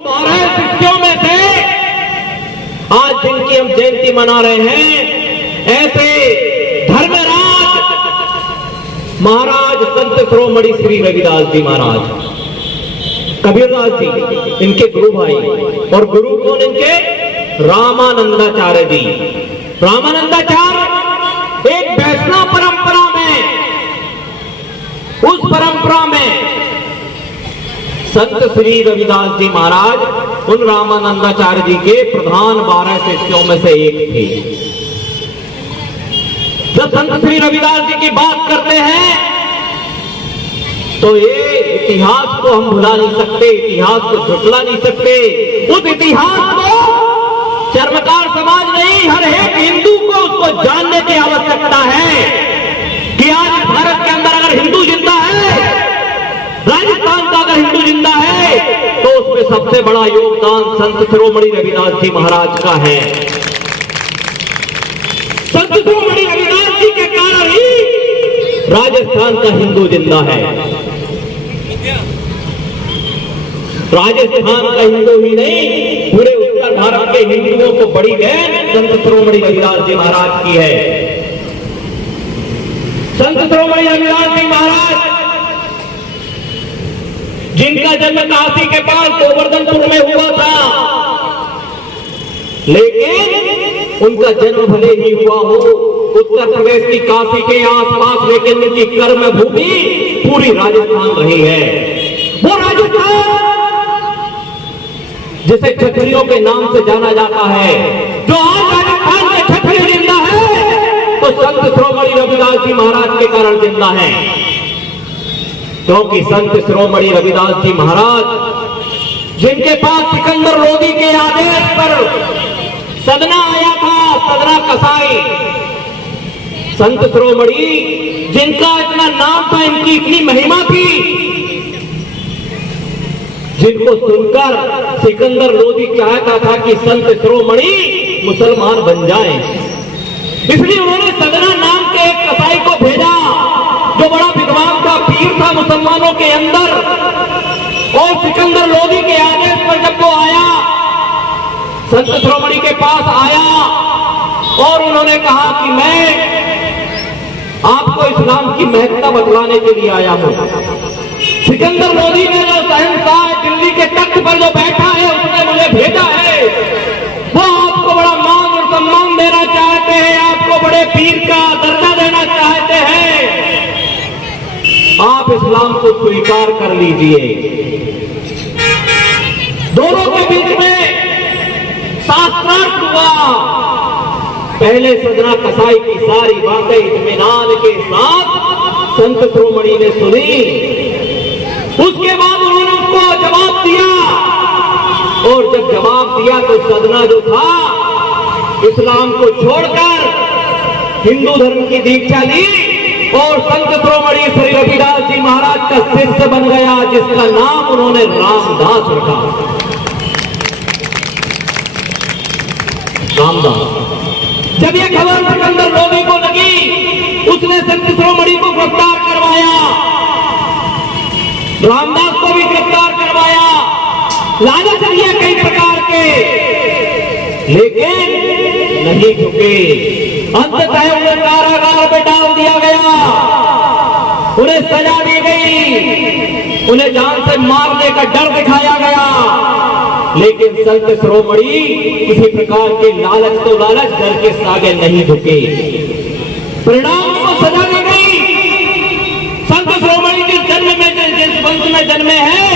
12 शिष्यों में से आज जिनकी हम जयंती मना रहे हैं, ऐसे धर्मराज महाराज संत शिरोमणि श्री रविदास जी महाराज, कबीरदास जी इनके गुरु भाई, और गुरु कौन इनके? रामानंदाचार्य जी। रामानंदाचार्य एक वैष्णव परंपरा में, उस परंपरा में संत श्री रविदास जी महाराज उन रामानंदाचार्य जी के प्रधान 12 शिष्यों में से एक थे। जब संत श्री रविदास जी की बात करते हैं तो ये इतिहास को हम भुला नहीं सकते, इतिहास को झुटला नहीं सकते। उस इतिहास को चर्मकार समाज नहीं, हर एक हिंदू को उसको जानने की आवश्यकता है कि आज भारत के अंदर अगर हिंदू जिंदा है, राजस्थान का अगर हिंदू जिंदा है, तो उसमें सबसे बड़ा योगदान संत शिरोमणि रविदास जी महाराज का है। संत शिरोमणि रविदास जी के कारण ही राजस्थान का हिंदू जिंदा है। राजस्थान का हिंदू ही नहीं, पूरे उत्तर भारत के हिंदुओं को बड़ी देन संत शिरोमणि रविदास जी महाराज की है। संत शिरोमणि रविदास जी महाराज जिनका जन्म काशी के पास गोवर्धनपुर में हुआ था, लेकिन उनका जन्म भले ही हुआ हो उत्तर प्रदेश की काशी के आसपास, लेकिन उनकी कर्म भूमि पूरी राजस्थान रही है। वो राजस्थान जिसे क्षत्रियों के नाम से जाना जाता है, जो आज राजस्थान के क्षत्रिय जिंदा है, तो संत शिरोमणि रविदास जी महाराज के कारण जिंदा है। क्योंकि संत शिरोमणि रविदास जी महाराज जिनके पास सिकंदर लोदी के आदेश पर सदना आया था, सदना कसाई, संत शिरोमणि जिनका इतना नाम था, इनकी इतनी महिमा थी, जिनको सुनकर सिकंदर लोदी चाहता था कि संत शिरोमणि मुसलमान बन जाएं। इसलिए उन्होंने सदना नाम के एक कसाई को भेजा, जो बड़ा विद्वान था, पीर था मुसलमानों के अंदर। और सिकंदर लोदी के आदेश पर जब वो आया, संत शिरोमणि के पास आया और उन्होंने कहा कि मैं आपको इस्लाम की महत्ता बतलाने के लिए आया हूं। सिकंदर लोदी ने, जो शहंशाह दिल्ली के तख्त पर जो बैठा है, उसने मुझे भेजा है। वो आपको बड़ा मान और सम्मान देना चाहते हैं, आपको बड़े पीर का दर्जा देना चाहते हैं। आप इस्लाम को स्वीकार कर लीजिए। दोनों के बीच में शास्त्रार्थ हुआ। पहले सदना कसाई की सारी बातें इत्मीनान के साथ संत शिरोमणि ने सुनी। उसके बाद उन्होंने उसको जवाब दिया, और जब जवाब दिया तो सदना जो था, इस्लाम को छोड़कर हिंदू धर्म की दीक्षा ली और संत शिरोमणि श्री रविदास जी महाराज का शिष्य बन गया, जिसका नाम उन्होंने रामदास रखा। रामदास। जब यह खबर सिकंदर लोदी को लगी, उसने संत शिरोमणि को गिरफ्तार करवाया, रामदास को भी गिरफ्तार करवाया, लालच दिए कई प्रकार के, लेकिन नहीं झुके। अंततः उन्हें कारागार में डाल दिया गया, उन्हें सजा दी गई, उन्हें जान से मारने का डर दिखाया गया। लेकिन संत शिरोमणि किसी प्रकार के लालच तो लालच, डर के आगे नहीं झुके। परिणाम को सजा दी गई। संत शिरोमणि जिस जन्म में, जिस वंश में जन्मे हैं,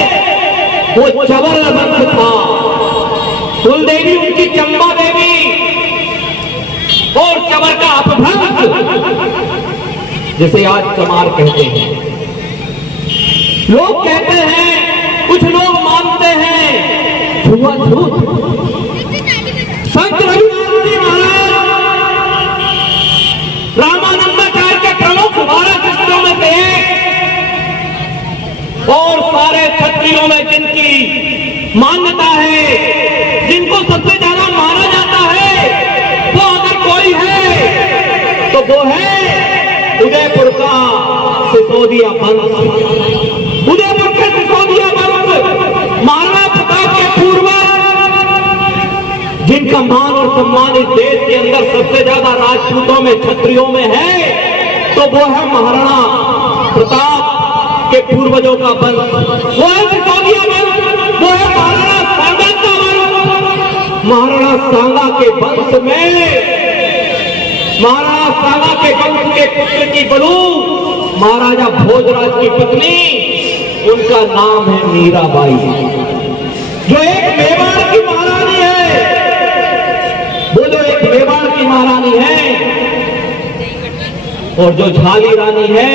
वो चवर वंश था। कुलदेवी उनकी चंबा देवी और चवर का अपभ्रंश, जिसे आज चमार कहते हैं। लोग कहते हैं, कुछ लोग मानते हैं छुआछूत। संत रविदास जी महाराज रामानंदाचार्य के प्रमुख 12 शिष्यों में से एक, और सारे क्षत्रियों में जिनकी मान्यता है, जिनको सबसे ज्यादा माना जाता है, वो अगर कोई है तो वो है उदयपुर का सिसोदिया वंश। उदयपुर के सिसोदिया वंश महाराणा प्रताप के पूर्व जिनका मान और सम्मान इस देश के अंदर सबसे ज्यादा राजपूतों में, क्षत्रियों में है, तो वो है महाराणा प्रताप के पूर्वजों का वंश, वो है सिसोदिया वंश, वो है महाराणा सांगा का वंश। महाराणा सांगा के वंश में, महाराणा सांगा के वंश के पुत्र की बहू महाराजा भोजराज की पत्नी, उनका नाम है मीराबाई, जो एक मेवाड़ की महारानी है। वो जो एक मेवाड़ की महारानी है, और जो झाली रानी है,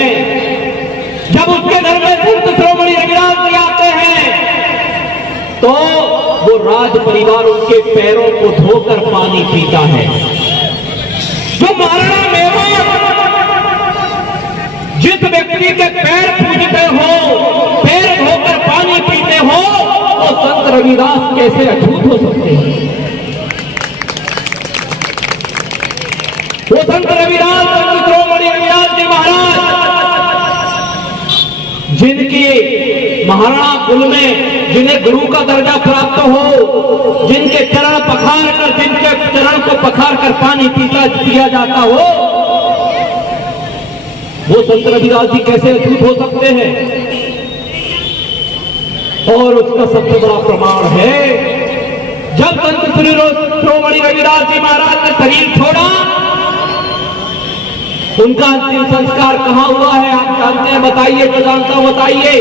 जब उसके घर में संत शिरोमणि रविदास जी आते हैं तो वो राज परिवार उनके पैरों को धोकर पानी पीता है। जो महाराणा मेवाड़ जिस व्यक्ति के पैर पूजते हो, पैर धोकर पानी पीते हो, वो संत रविदास कैसे अछूत हो सकते हैं? वो संत रविदास, संत शिरोमणि रविदास जी महाराज, जिनकी महाराणा कुल में जिन्हें गुरु का दर्जा प्राप्त हो, जिनके चरण पखार कर, जिनके चरण को पखार कर पानी पिया जाता हो, वो संत रविदास जी कैसे अछूत हो सकते हैं? और उसका सबसे बड़ा प्रमाण है, जब संत शिरोमणि रविदास जी महाराज ने शरीर छोड़ा, उनका अंतिम संस्कार कहां हुआ है आप जानते हैं? बताइए, जो जानता हूं बताइए।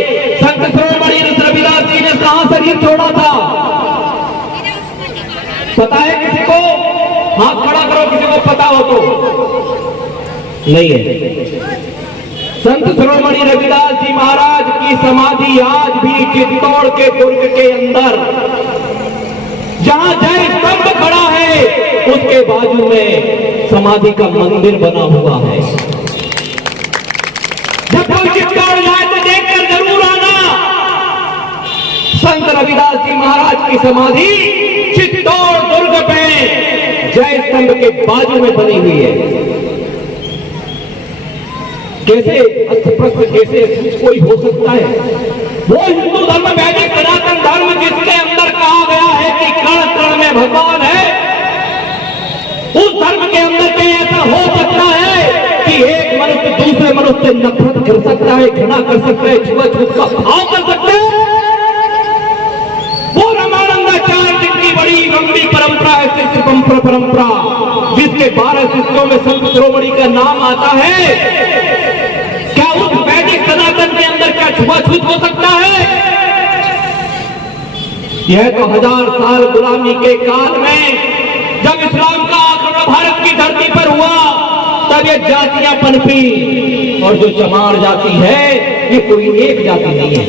संत शिरोमणि रविदास जी ने कहां शरीर छोड़ा था? पता है किसी को? हाथ खड़ा करो किसी को पता हो तो। नहीं है। संत शिरोमणि रविदास जी महाराज की समाधि आज भी चित्तौड़ के दुर्ग के अंदर, जहां जय स्तंभ खड़ा है, उसके बाजू में समाधि का मंदिर बना हुआ है। जब कोई चित्तौड़ जाए तो देखकर जरूर आना। संत रविदास जी महाराज की समाधि चित्तौड़ दुर्ग पे जय स्तंभ के बाजू में बनी हुई है। कैसे अस्पष्ट, कैसे कोई हो सकता है? वो हिंदू धर्म, वैदिक सनातन धर्म, जिसके अंदर कहा गया है कि कण कण में भगवान है, उस धर्म के अंदर कहीं ऐसा हो सकता है कि एक मनुष्य दूसरे मनुष्य से नफरत कर सकता है, घृणा कर सकता है, छुआछूत का भाव कर सकता है? वो रामानंदाचार्य जिनकी बड़ी लंबी परंपरा है, शिष्य परंपरा, जिसके 12 शिष्यों में संत शिरोमणि का नाम आता है, क्या उस वैदिक सनातन के अंदर क्या छुआछूत हो सकता है? यह तो 1000 साल गुलामी के काल में जब इस्लाम का आक्रमण भारत की धरती पर हुआ, तब ये जातियां पनपी, और जो चमार जाति है ये कोई एक जाति नहीं है।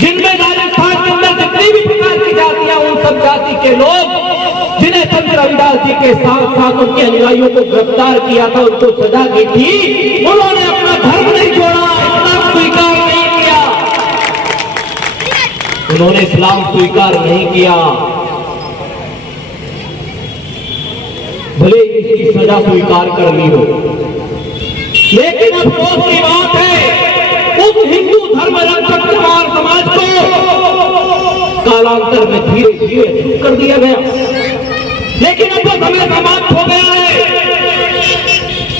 जिनमें राजस्थान के अंदर जितनी भी प्रकार की जातियां, उन सब जाति के लोग जिन्हें संत रविदास जी के साथ साथ उनके अनुयायियों को गिरफ्तार किया था, उनको सजा की थी, उन्होंने अपना धर्म नहीं छोड़ा, इस्लाम स्वीकार नहीं किया, उन्होंने इस्लाम स्वीकार नहीं किया। भले इसकी सजा स्वीकार कर ली हो, लेकिन अफसोस की बात है, उस हिंदू धर्म रक्षक समाज को कालांतर में धीरे धीरे कर दिया गया। लेकिन अब तो समय समाप्त हो गया है।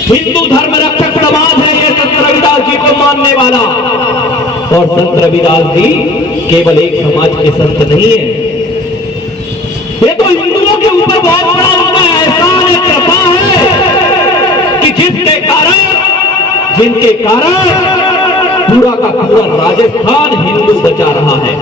हिंदू धर्म रक्षक समाज है ये संत रविदास जी को मानने वाला, और संत रविदास जी केवल एक समाज के संत नहीं है, ये तो हिंदुओं के ऊपर बहुत बड़ा उनका एहसान है, कृपा है कि जिनके कारण पूरा का पूरा राजस्थान हिंदू बचा रहा है।